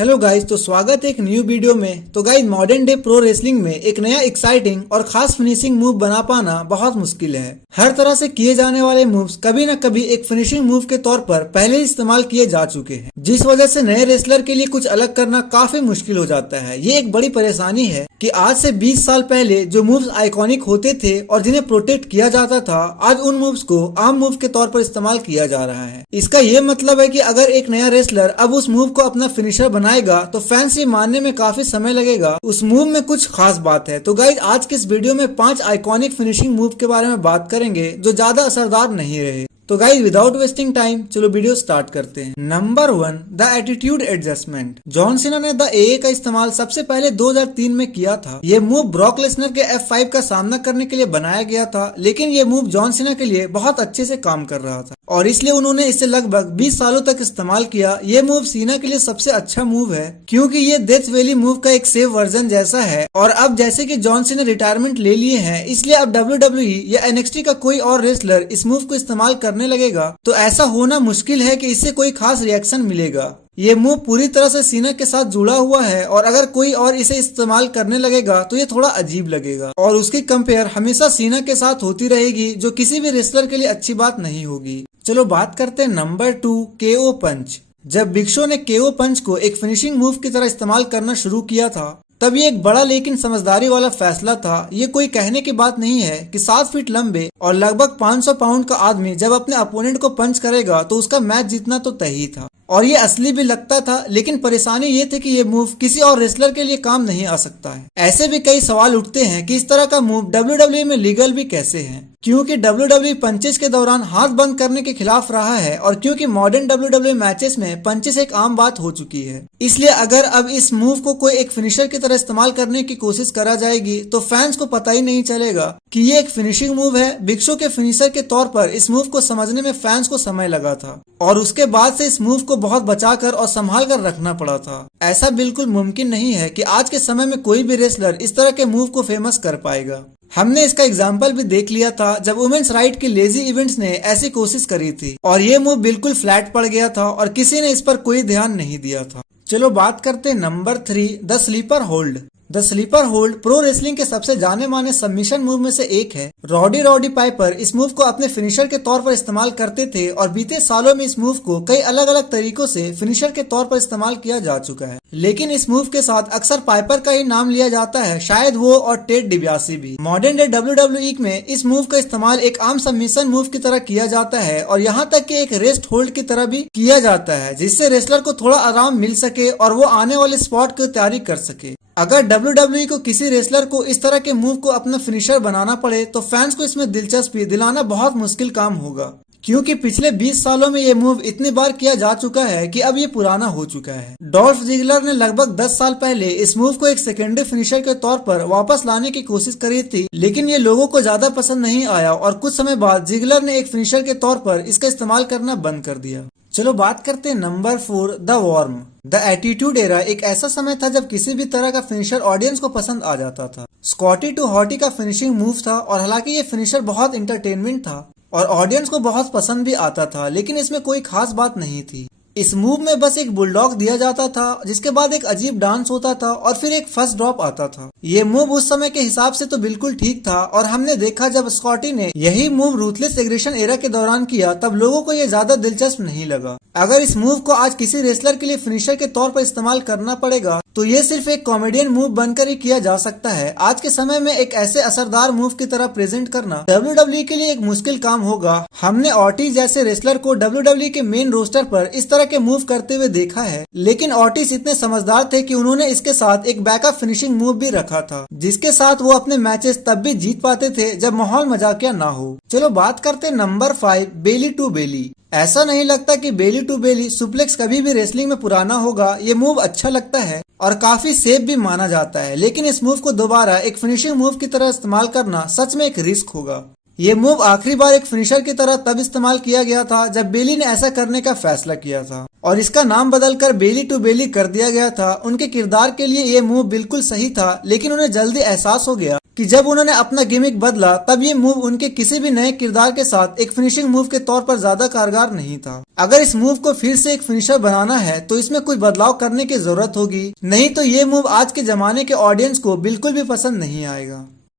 Hello guys, तो स्वागत है एक न्यू वीडियो में। तो guys, modern day pro wrestling में एक नया एक्साइटिंग और खास फिनिशिंग मूव बना पाना बहुत मुश्किल है। हर तरह से किए जाने वाले मूव्स कभी न कभी एक फिनिशिंग मूव के तौर पर पहले ही इस्तेमाल किए जा चुके हैं, जिस वजह से नए रेसलर के लिए कुछ अलग करना काफी मुश्किल हो जाता है। ये एक बड़ी परेशानी है कि आज से 20 साल पहले जो मूव्स आइकॉनिक होते थे और जिन्हें प्रोटेक्ट किया जाता था, आज उन मूव्स को आम मूव के तौर पर इस्तेमाल किया जा रहा है। इसका ये मतलब है कि अगर एक नया रेसलर अब उस मूव को अपना फिनिशर बनाएगा तो फैंस ये मानने में काफी समय लगेगा उस मूव में कुछ खास बात है। तो गाइस, आज के इस वीडियो में 5 आइकॉनिक फिनिशिंग मूव के बारे में बात करेंगे जो ज्यादा असरदार नहीं रहे। तो गाइस, विदाउट वेस्टिंग टाइम चलो वीडियो स्टार्ट करते हैं। Number 1, the attitude adjustment. John Cena ने द एए का इस्तेमाल सबसे पहले 2003 में किया था। ये मूव ब्रॉक लेसनर के F5 का सामना करने के लिए बनाया गया था, लेकिन ये मूव जॉन सीना के लिए बहुत अच्छे से काम कर रहा था और इसलिए उन्होंने इसे लगभग 20 सालों तक इस्तेमाल किया। ये मूव सीना के लिए सबसे अच्छा मूव है क्योंकि ये डेथ वैली मूव का एक सेव वर्जन जैसा है। और अब जैसे कि जॉन सीना रिटायरमेंट ले लिए हैं, इसलिए अब WWE या NXT का कोई और रेसलर इस मूव को इस्तेमाल करने लगेगा तो ऐसा होना मुश्किल है कि इससे कोई खास रिएक्शन मिलेगा। ये मूव पूरी तरह से सीना के साथ जुड़ा हुआ है और अगर कोई और इसे इस्तेमाल करने लगेगा तो ये थोड़ा अजीब लगेगा और उसकी कंपेयर हमेशा सीना के साथ होती रहेगी, जो किसी भी रेसलर के लिए अच्छी बात नहीं होगी। चलो बात करते हैं नंबर 2, KO पंच। जब बिग शो ने KO पंच को एक फिनिशिंग मूव की तरह इस्तेमाल करना शुरू किया था, तब ये एक बड़ा लेकिन समझदारी वाला फैसला था। ये कोई कहने की बात नहीं है कि 7 फीट लंबे और लगभग 500 पाउंड का आदमी जब अपने अपोनेंट को पंच करेगा तो उसका मैच जीतना तो तय ही था और ये असली भी लगता था। लेकिन परेशानी ये थी कि ये मूव किसी और रेसलर के लिए काम नहीं आ सकता है। ऐसे भी कई सवाल उठते हैं कि इस तरह का मूव WWE में लीगल भी कैसे है, क्योंकि WWE पंचेस के दौरान हाथ बंद करने के खिलाफ रहा है और क्योंकि मॉडर्न WWE मैचेस में पंचेस एक आम बात हो चुकी है। इसलिए अगर अब इस मूव को कोई एक फिनिशर की तरह इस्तेमाल करने की कोशिश करा जाएगी तो फैंस को पता ही नहीं चलेगा कि ये एक फिनिशिंग मूव है। बिग शो के फिनिशर के तौर पर इस मूव को समझने में फैंस को समय लगा था और उसके बाद से इस मूव को बहुत बचाकर और संभाल कर रखना पड़ा था। ऐसा बिल्कुल मुमकिन नहीं है कि आज के समय में कोई भी रेसलर इस तरह के मूव को फेमस कर पाएगा। हमने इसका एग्जाम्पल भी देख लिया था जब वुमेन्स राइट के लेजी इवेंट्स ने ऐसी कोशिश करी थी और ये मूव बिल्कुल फ्लैट पड़ गया था और किसी ने इस पर कोई ध्यान नहीं दिया था। चलो बात करते हैं number 3, the sleeper hold. The sleeper hold pro wrestling के सबसे जाने माने सबमिशन मूव में से एक है। रॉडी पाइपर इस मूव को अपने फिनिशर के तौर पर इस्तेमाल करते थे और बीते सालों में इस मूव को कई अलग अलग तरीकों से फिनिशर के तौर पर इस्तेमाल किया जा चुका है, लेकिन इस मूव के साथ अक्सर पाइपर का ही नाम लिया जाता है, शायद वो और टेड डिबियासी भी। मॉडर्न डे WWE में इस मूव का इस्तेमाल एक आम सबमिशन मूव की तरह किया जाता है और यहाँ तक कि एक रेस्ट होल्ड की तरह भी किया जाता है, जिससे रेसलर को थोड़ा आराम मिल सके और वो आने वाले स्पॉट की तैयारी कर सके। अगर WWE को किसी रेसलर को इस तरह के मूव को अपना फिनिशर बनाना पड़े तो फैंस को इसमें दिलचस्पी दिलाना बहुत मुश्किल काम होगा, क्योंकि पिछले 20 सालों में ये मूव इतनी बार किया जा चुका है कि अब ये पुराना हो चुका है। डॉल्फ जिगलर ने लगभग 10 साल पहले इस मूव को एक सेकेंडरी फिनिशर के तौर पर वापस लाने की कोशिश करी थी, लेकिन ये लोगों को ज्यादा पसंद नहीं आया और कुछ समय बाद जिगलर ने एक फिनिशर के तौर पर इसका इस्तेमाल करना बंद कर दिया। चलो बात करते हैं number 4, the worm. The attitude era एक ऐसा समय था जब किसी भी तरह का फिनिशर ऑडियंस को पसंद आ जाता था। स्कॉटी टू हॉटी का फिनिशिंग मूव था और हालांकि ये फिनिशर बहुत इंटरटेनमेंट था और ऑडियंस को बहुत पसंद भी आता था, लेकिन इसमें कोई खास बात नहीं थी। इस मूव में बस एक बुलडॉग दिया जाता था, जिसके बाद एक अजीब डांस होता था और फिर एक फर्स्ट ड्रॉप आता था। ये मूव उस समय के हिसाब से तो बिल्कुल ठीक था और हमने देखा जब स्कॉटी ने यही मूव रूथलेस एग्रेशन एरा के दौरान किया तब लोगों को ये ज्यादा दिलचस्प नहीं लगा। अगर इस मूव को आज किसी रेसलर के लिए फिनिशर के तौर पर इस्तेमाल करना पड़ेगा तो ये सिर्फ एक कॉमेडियन मूव बनकर ही किया जा सकता है। आज के समय में एक ऐसे असरदार मूव की तरह प्रेजेंट करना WWE के लिए एक मुश्किल काम होगा। हमने ऑर्टिस जैसे रेसलर को WWE के मेन रोस्टर पर इस तरह के मूव करते हुए देखा है, लेकिन ऑर्टिस इतने समझदार थे कि उन्होंने इसके साथ एक बैकअप फिनिशिंग मूव भी रखा था, जिसके साथ वो अपने मैचेस तब भी जीत पाते थे जब माहौल मजाकिया ना हो। चलो बात करते नंबर 5, बेली टू बेली। ऐसा नहीं लगता कि बेली टू बेली सुप्लेक्स कभी भी रेसलिंग में पुराना होगा। ये मूव अच्छा लगता है और काफी सेफ भी माना जाता है, लेकिन इस मूव को दोबारा एक फिनिशिंग मूव की तरह इस्तेमाल करना सच में एक रिस्क होगा। ये मूव आखिरी बार एक फिनिशर की तरह तब इस्तेमाल किया गया था जब बेली ने ऐसा करने का फैसला किया था और इसका नाम बदलकर बेली टू बेली कर दिया गया था। उनके किरदार के लिए ये मूव बिल्कुल सही था, लेकिन उन्हें जल्दी एहसास हो गया कि जब उन्होंने अपना गिमिक बदला तब ये मूव उनके किसी भी नए किरदार के साथ एक फिनिशिंग मूव के तौर पर ज्यादा कारगर नहीं था। अगर इस मूव को फिर से एक फिनिशर बनाना है तो इसमें कुछ बदलाव करने की जरूरत होगी, नहीं तो ये मूव आज के जमाने के ऑडियंस को बिल्कुल भी पसंद नहीं आएगा।